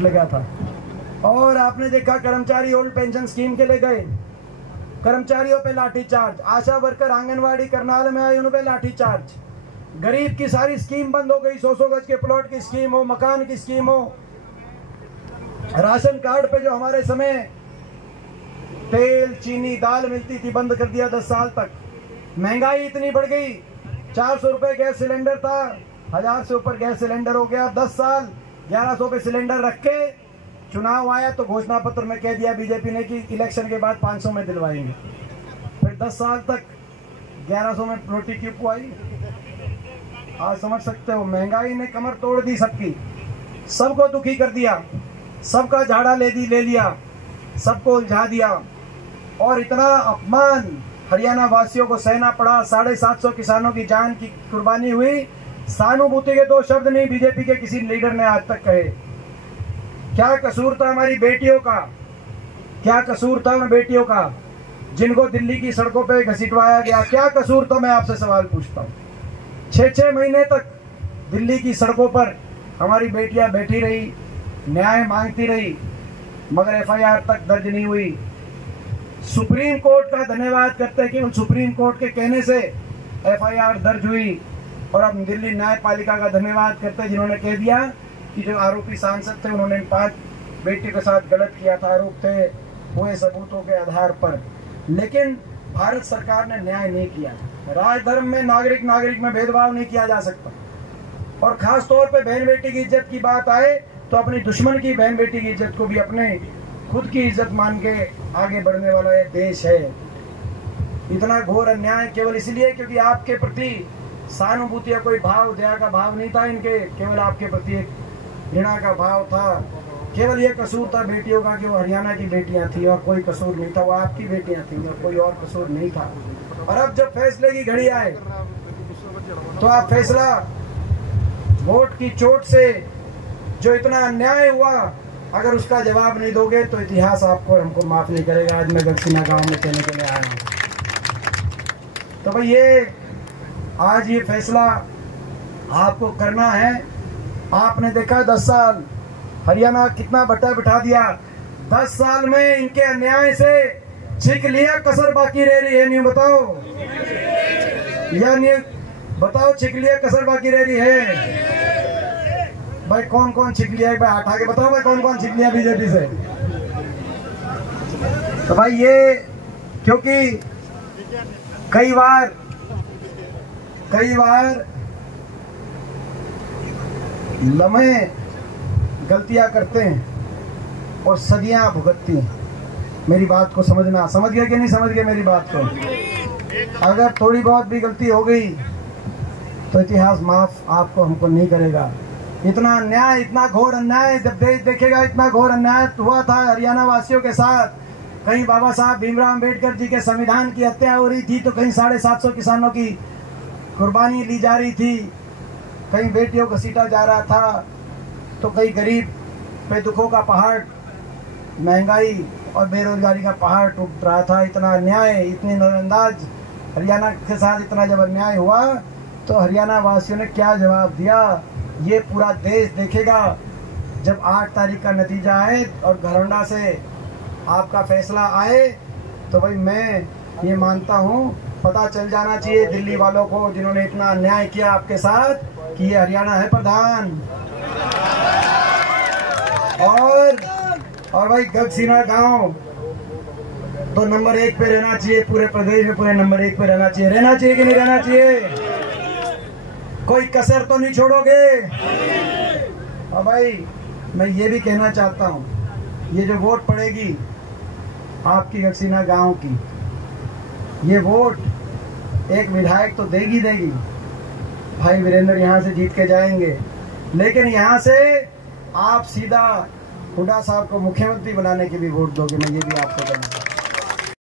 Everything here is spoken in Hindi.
लगा था। और आपने देखा कर्मचारी ओल्ड पेंशन स्कीम के लिए गए, कर्मचारियों पे लाठीचार्ज, आशा वर्कर आंगनवाड़ी करनाल में आई उन पे लाठीचार्ज, गरीब की सारी स्कीम बंद हो गई। 100 गज के प्लॉट की स्कीम हो, मकान की स्कीम हो, राशन कार्ड पे जो हमारे समय तेल चीनी दाल मिलती थी बंद कर दिया 10 साल तक। महंगाई इतनी बढ़ गई, 400 रुपए गैस सिलेंडर था, 1000 से ऊपर गैस सिलेंडर हो गया। 10 साल 1100 पे सिलेंडर रख के चुनाव आया तो घोषणा पत्र में कह दिया बीजेपी ने कि इलेक्शन के बाद 500 में दिलवाएंगे। फिर 10 साल तक 1100 में रोटी क्यों आई? आज समझ सकते हो, महंगाई ने कमर तोड़ दी सबकी, सबको दुखी कर दिया, सबका झाड़ा ले लिया, सबको उलझा दिया। और इतना अपमान हरियाणा वासियों को सहना पड़ा। 750 किसानों की जान की कुर्बानी हुई। सहानुभूति के 2 शब्द नहीं बीजेपी के किसी लीडर ने आज तक कहे। क्या कसूर था हमारी बेटियों का, क्या कसूर था उन बेटियों का जिनको दिल्ली की सड़कों पे घसीटवाया गया? क्या कसूर था? मैं आपसे सवाल पूछता हूँ। 6-6 महीने तक दिल्ली की सड़कों पर हमारी बेटियां बैठी रही, न्याय मांगती रही, मगर FIR तक दर्ज नहीं हुई। सुप्रीम कोर्ट का धन्यवाद करते हैं कि उन सुप्रीम कोर्ट के कहने से FIR दर्ज हुई। और अब दिल्ली न्यायपालिका का धन्यवाद करते हैं जिन्होंने कह दिया कि जो आरोपी सांसद थे उन्होंने 5 बेटियों के साथ गलत किया था, आरोप थे हुए सबूतों के आधार पर। लेकिन भारत सरकार ने न्याय नहीं किया। राजधर्म में नागरिक में भेदभाव नहीं किया जा सकता। और खास तौर पे बहन बेटी की इज्जत की बात आए तो अपनी दुश्मन की बहन बेटी की इज्जत को भी अपने खुद की इज्जत मान के आगे बढ़ने वाला ये देश है। इतना घोर अन्याय केवल इसलिए क्योंकि आपके प्रति सहानुभूति या कोई भाव, दया का भाव नहीं था इनके, केवल आपके प्रति एक घृणा का भाव था। केवल ये कसूर था बेटियों का कि वो हरियाणा की बेटियां थी और कोई कसूर नहीं था, वो आपकी बेटियां थी और कोई और कसूर नहीं था। और अब जब फैसले की घड़ी आए तो आप फैसला वोट की चोट से जो इतना अन्याय हुआ, अगर उसका जवाब नहीं दोगे तो इतिहास आपको और हमको माफ नहीं करेगा। आज मैं गढ़सिना गांव में कहने के लिए आया हूँ। तो भाई आज ये फैसला आपको करना है। आपने देखा 10 साल हरियाणा कितना बट्टा बिठा दिया। 10 साल में इनके अन्याय से छिक लिया, कसर बाकी रह रही है नहीं? बताओ या नहीं बताओ, छिक लिया कसर बाकी रह रही है? भाई कौन कौन छिक लिया है? भाई हाथ आके बताओ भाई, कौन कौन छिक लिया बीजेपी से? तो भाई ये क्योंकि कई बार लम्हे गलतियां करते हैं और सदियां भुगतती हैं। मेरी बात को समझना, समझ गए कि नहीं समझ गए मेरी बात को? अगर थोड़ी बहुत भी गलती हो गई तो इतिहास माफ आपको हमको नहीं करेगा। इतना अन्याय, इतना घोर अन्याय जब देश देखेगा, इतना घोर अन्याय हुआ था हरियाणा वासियों के साथ। कहीं बाबा साहब भीमराव अम्बेडकर जी के संविधान की हत्या हो रही थी तो कहीं 750 किसानों की कुर्बानी ली जा रही थी, कहीं बेटियों को घसीटा जा रहा था, तो कहीं गरीब पे दुखों का पहाड़, महंगाई और बेरोजगारी का पहाड़ टूट रहा था। इतना अन्याय, इतनी नजरअंदाज हरियाणा के साथ इतना जब अन्याय हुआ तो हरियाणा वासियों ने क्या जवाब दिया, ये पूरा देश देखेगा जब 8 तारीख का नतीजा आए और घरौंडा से आपका फैसला आए। तो भाई मैं ये मानता हूँ, पता चल जाना चाहिए दिल्ली वालों को जिन्होंने इतना अन्याय किया आपके साथ कि ये हरियाणा है प्रधान। और भाई गढ़सिना गांव तो नंबर 1 पे रहना चाहिए, पूरे प्रदेश में पूरे नंबर 1 पे रहना चाहिए। रहना चाहिए कि नहीं रहना चाहिए? कोई कसर तो नहीं छोड़ोगे? और भाई मैं ये भी कहना चाहता हूँ, ये जो वोट पड़ेगी आपकी गढ़सिना गांव की, ये वोट एक विधायक तो देगी भाई वीरेंद्र यहाँ से जीत के जाएंगे, लेकिन यहाँ से आप सीधा हुड्डा साहब को मुख्यमंत्री बनाने के लिए वोट दोगे। मैं ये भी आपको कहना चाहता हूँ।